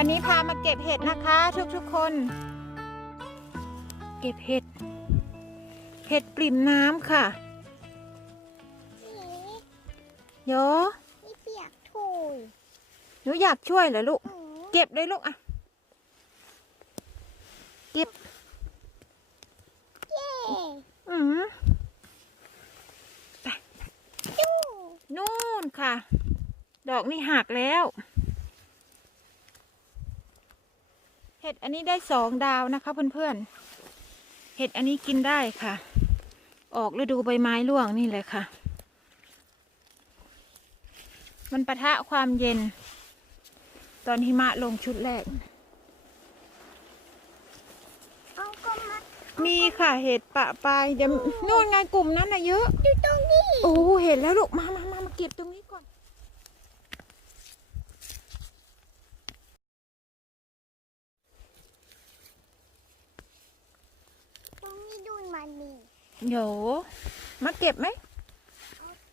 วันนี้พามาเก็บเห็ดนะคะทุกทุกๆคน เก็บเห็ด เห็ดปริ่มน้ำค่ะนี่โยนี่เปียกถุยหนูอยากช่วยเหรอลูกอืมเก็บเลยลูกอะ เก็บเย้อืมดูนู่นค่ะ ดอกนี่หักแล้ว เห็ดอันนี้ได้สองดาวนะคะเพื่อนๆ เห็ดอันนี้กินได้ค่ะ ออกฤดูใบไม้ร่วงนี่เลยค่ะ มันปะทะความเย็น ตอนหิมะลงชุดแรกเอาก็มามีค่ะเห็ดปะปลายเดี๋ยวนู่นไงกลุ่มนั้นน่ะเยอะดูตรงนี้ โอ้เห็นแล้วลูกมามามามาเก็บตรงนี้ก่อน ตรงนี้ดูมันมี โยมาเก็บไหมโอเค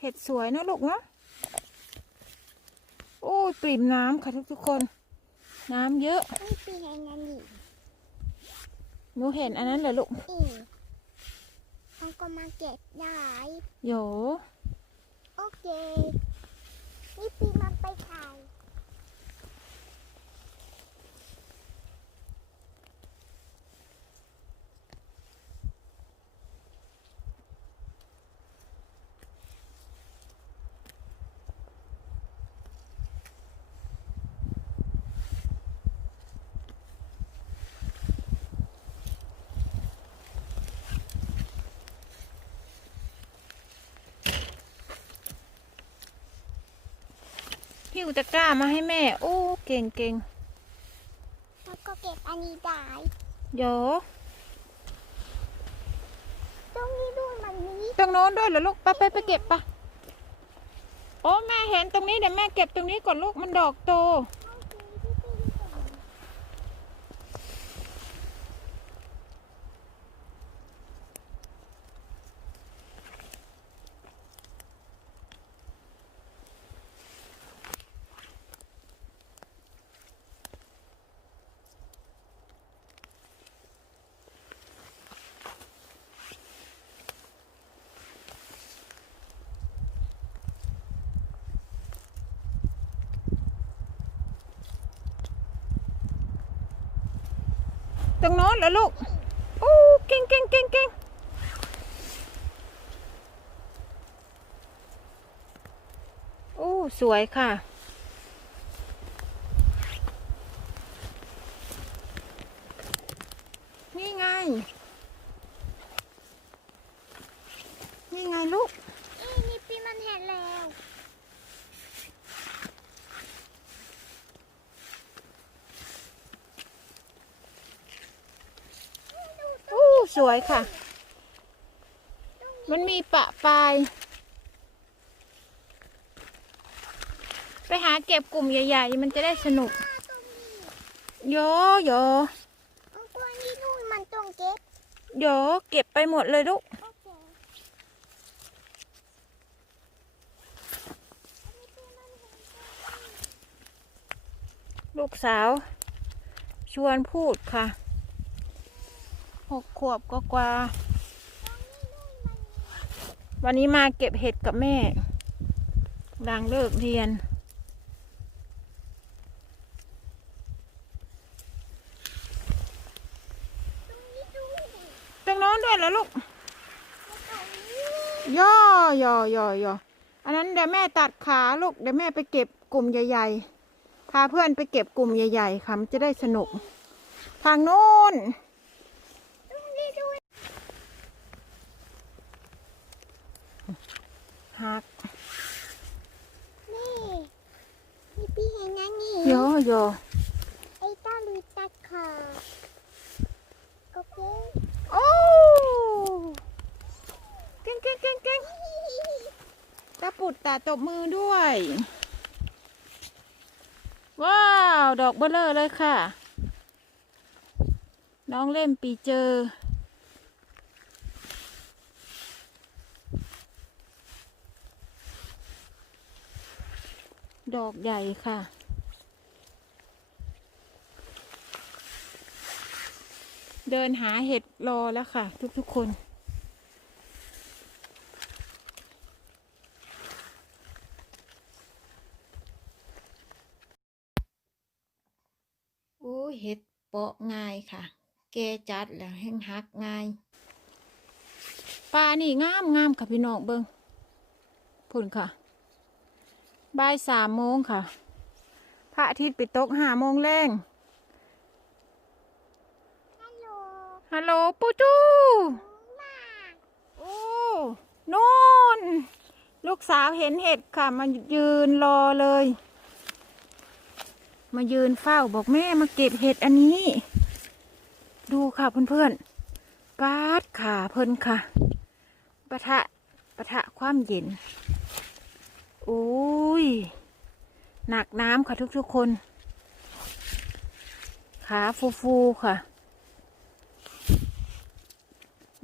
เห็ดสวยนะลูกเนาะโอ้ยปริ่มน้ำค่ะทุกทุกๆคน น้ำเยอะนี่ปีแห่งนั้นนี่หนูเห็นอันนั้นเหรอลูกอีเอาก็มาเก็บได้โยโอเค นี่ปีมันไปถ่าย หิวตะกร้ามาให้แม่ โอ้เก่งเก่งแล้วก็เก็บอันนี้ได้โยตรงนี้ดูมันมีตรงโน้นด้วยเหรอลูกไปไปไปเก็บปะโอ้แม่เห็นตรงนี้เดี๋ยวแม่เก็บตรงนี้ก่อนลูกมันดอกโต โอเคที่ปีนตรงนี้ ตรงโน้นเหรอลูกโอ้เก่งเก่งเก่งเก่งโอ้สวยค่ะ นี่ไง นี่ไงลูก เอ้ยนี่ปีมันเห็นแล้ว โอ้ ส วยค่ะ มันมีปะปลาย ไปหาเก็บกลุ่มใหญ่ ๆ มันจะได้สนุกตรงนี้โยโยเอาตัวนี้นู่นมันตรงเก็บโยเก็บไปหมดเลยลูกโอเคอันนี้ปีมันเห็นแล้วลูกสาว ชวนพูดค่ะ หกขวบก็กว่า วันนี้มาเก็บเห็ดกับแม่หลังเลิกเรียนตรงโน้นด้วยเหรอลูกย่อย่อย่อย่ออันนั้นเดี๋ยวแม่ตัดขาลูกเดี๋ยวแม่ไปเก็บกลุ่มใหญ่ ๆ พาเพื่อนไปเก็บกลุ่มใหญ่ ๆค่ะมันจะได้สนุก ทางโน้น หักนี่นี่ปีเห็นนะนี่ย่อย่อไอ้ตาลุยตัดขาโอเคโอ้เก่งเก่งเก่งเก่งตาปุดตาตบมือด้วย ว้าว ดอกเบลเลอร์เลยค่ะ น้องเล่มปีเจอ ดอกใหญ่ค่ะ เดินหาเห็ดรอแล้วค่ะ ทุกๆคนโอ้เห็ดเปาะง่ายค่ะ แกจัดแล้วแห้งหักง่ายปลานี่งามงามค่ะพี่น้องเบิง้งพุ่นค่ะ บ่ายสามโมงค่ะ พระอาทิตย์ไปตกห้าโมงแรงฮัลโหลฮัลโหลปูจูมาโอ้นู่น ลูกสาวเห็นเห็ดค่ะ มายืนรอเลย มายืนเฝ้าบอกแม่มาเก็บเห็ดอันนี้ ดูค่ะเพื่อนๆปาดขาเพิ่นค่ะปะทะปะทะความเย็นโอ้ย หนักน้ำค่ะทุกๆคน ขาฟูๆค่ะ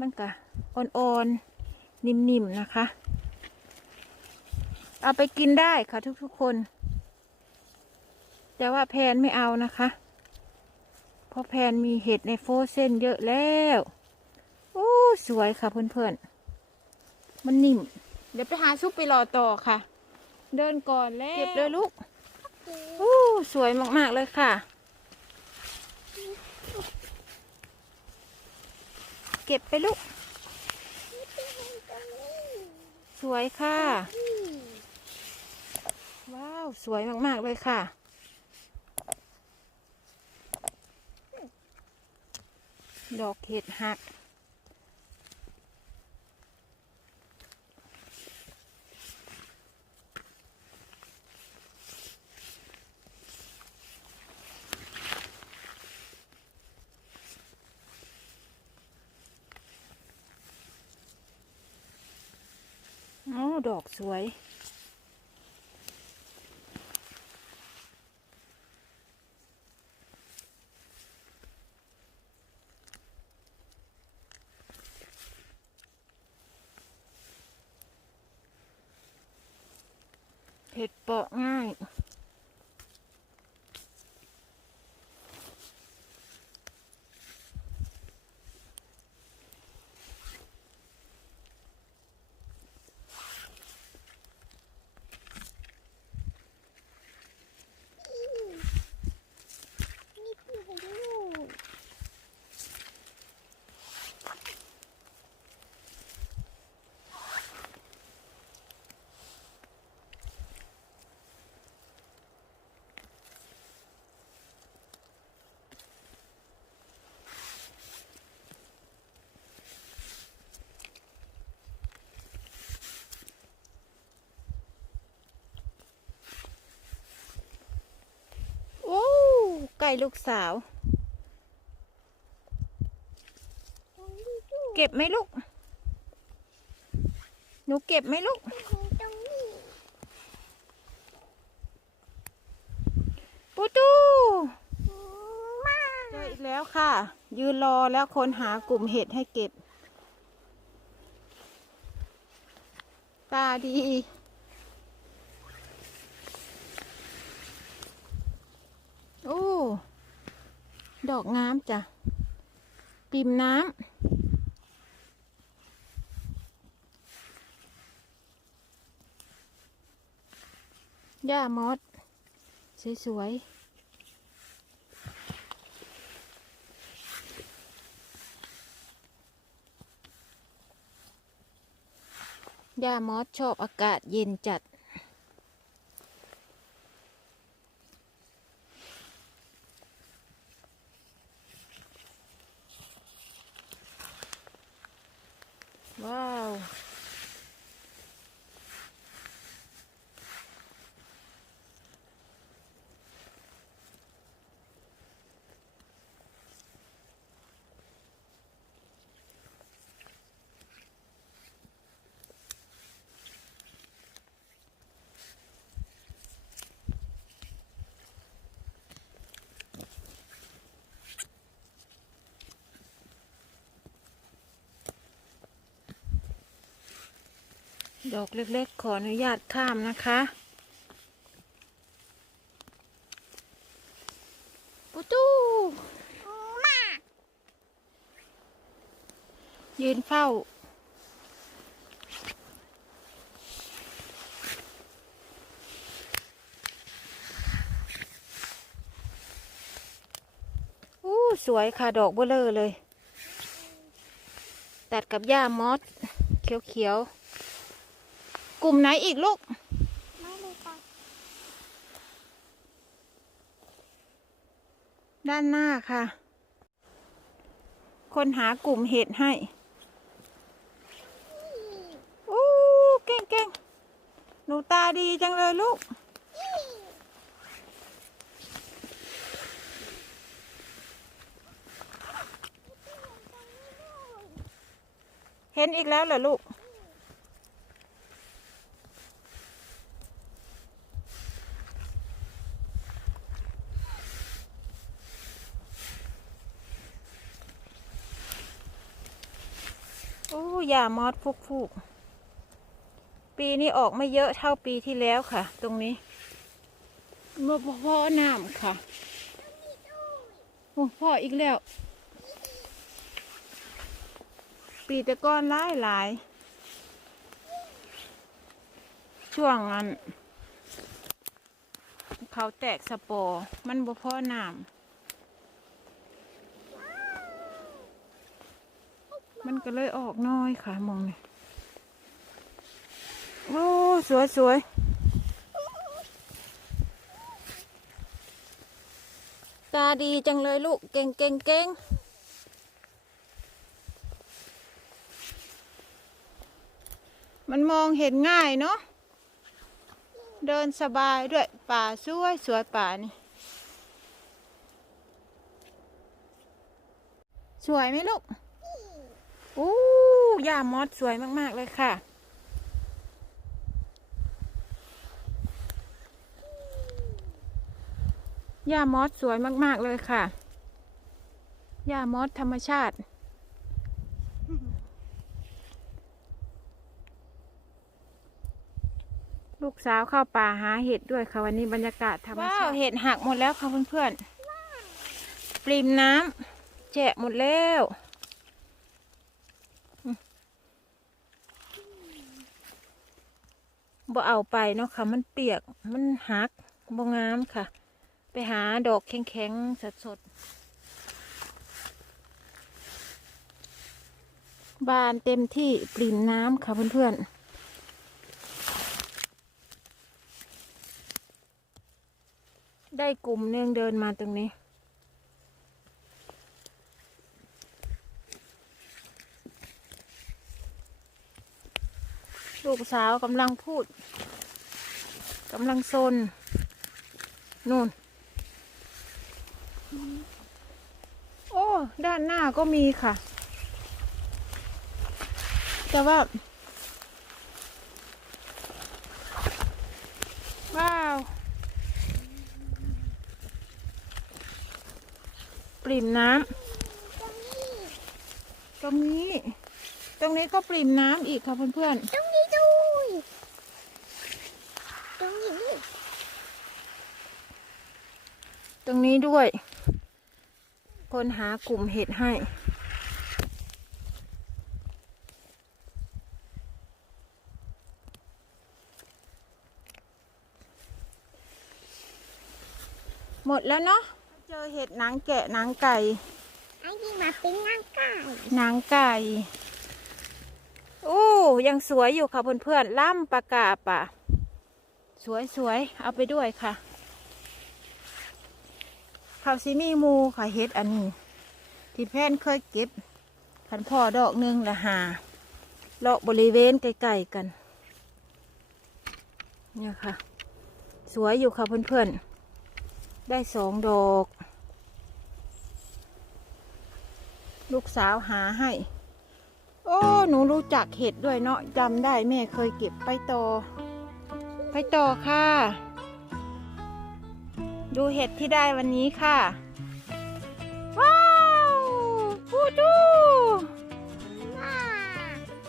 มันกะอ่อนๆ นิ่มๆ นะคะ เอาไปกินได้ค่ะทุกๆคน แต่ว่าแพนไม่เอานะคะ เพราะแพนมีเห็ดในโฟรเซนเยอะแล้วโอ้สวยค่ะเพื่อนๆ มันนิ่ม เดี๋ยวไปหาซุปไปรอต่อค่ะ เดินก่อนแล้วเก็บเลยลูกโอ้สวยมาก ๆ เลยค่ะ เก็บไปลูก สวยค่ะ ว้าว สวยมาก ๆ เลยค่ะ ดอกเห็ดหัก ดอกสวย เห็ดเปาะง่าย นี่คือลูก โอ้ไก่ ลูกสาว เก็บไหมลูก หนูเก็บไหมลูก ปูตูมาเจออีกแล้วค่ะ ยืนรอแล้วคนหากลุ่มเห็ดให้เก็บตาดีโอ้ ดอกงามจ้ะปิ่มน้ำย่ามอดสวยๆย่ามอสชอบอากาศเย็นจัด ว้าว ดอกเล็กๆ ขออนุญาตข้ามนะคะปูตู้มายืนเฝ้า อู้สวยค่ะ ดอกเบลเลอร์เลย ตัดกับหญ้ามอสเขียวๆ กลุ่มไหนอีกลูก ไม่เลยค่ะด้านหน้าค่ะ คนหากลุ่มเห็ดให้อู้เก่งเก่งหนูตาดีจังเลยลูก เห็นอีกแล้วเหรอลูก ยามอดฟุกฟุกๆ ปีนี้ออกไม่เยอะเท่าปีที่แล้วค่ะ ตรงนี้มะพร้าวน้ำค่ะโอ้พ่ออีกแล้ว ปีแต่ก้อนหลายหลายๆช่วงนั้น เขาแตกสปอร์มันบ่พอน้ำมัน ก็เลยออกน้อยค่ะมองนี่โอ้สวยสวยตาดีจังเลยลูก เก่งเก่งเก่งมันมองเห็นง่ายเนาะ เดินสบายด้วยป่าสวยสวยป่านี่ สวยไหมลูก อู้ย่ามอสสวยมาก ๆ เลยค่ะย่ามอสสวยมาก ๆ เลยค่ะย่ามอสธรรมชาติ ลูกสาวเข้าป่าหาเห็ดด้วยค่ะ วันนี้บรรยากาศธรรมชาติว้าวเห็ดหักหมดแล้วค่ะเพื่อนๆปริมน้ำแจะหมดแล้วอืม บ่เอาไปเนาะค่ะ มันเปียกมันหักบ่งามค่ะ ไปหาดอกแข็งๆสดๆบานเต็มที่ปริมน้ำค่ะเพื่อนๆได้กลุ่มหนึ่องเดินมาตรงนี้ กสาวกำลังพูดกำลังซนนู่น โอ้ ด้านหน้าก็มีค่ะ แต่ว่า ว้าว ปริ่มน้ำตรงนี้ ตรงนี้ก็ปริ่มน้ำอีกค่ะเพื่อนตรงนี้ด้วยตรงนี้ด้วย ๆ ตรงนี้ด้วย คนหากลุ่มเห็ดให้ หมดแล้วเนาะเจอเห็ดหนังแกะหนังไก่ไอ้นี่มาเป็นงานไก่หนังไก่อู้ยังสวยอยู่ค่ะเพื่อนๆล่ำปากกาป่ะ สวยสวยๆเอาไปด้วยค่ะ เขาวซิมีมูค่ะเฮ็ดอันนี้ ที่แพนเคยเก็บขันพ่อดอกหนึ่งละหาเลาะบริเวณใกล้ๆกันเนี่ยค่ะ สวยอยู่ค่ะเพื่อนๆ ได้สองดอก ลูกสาวหาให้ โอ้ หนูรู้จักเห็ดด้วยเนาะจำได้แม่เคยเก็บไปต่อ ไปต่อค่ะ ดูเห็ดที่ได้วันนี้ค่ะ ว้าวพูดู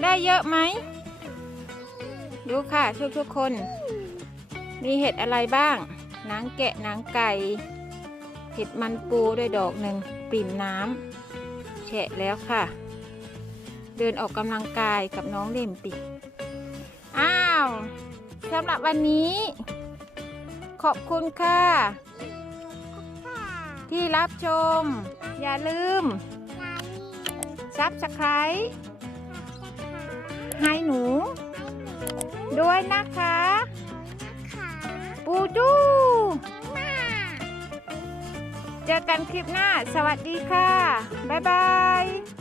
ได้เยอะไหม ดูค่ะทุกทุกคน มีเห็ดอะไรบ้าง หนังแกะหนังไก่ เห็ดมันปูด้วยดอกหนึ่งปิ่มน้ำแฉะแล้วค่ะ เดินออกกำลังกายกับน้องเล่มติอ้าวสำหรับวันนี้ ขอบคุณค่ะ ที่รับชม อย่าลืมยาลีซับสไครทับจะขาให้หนูให้หนู ด้วยนะคะนะคะปูจูมาเจอกันคลิปหน้า สวัสดีค่ะ บ๊ายบายบ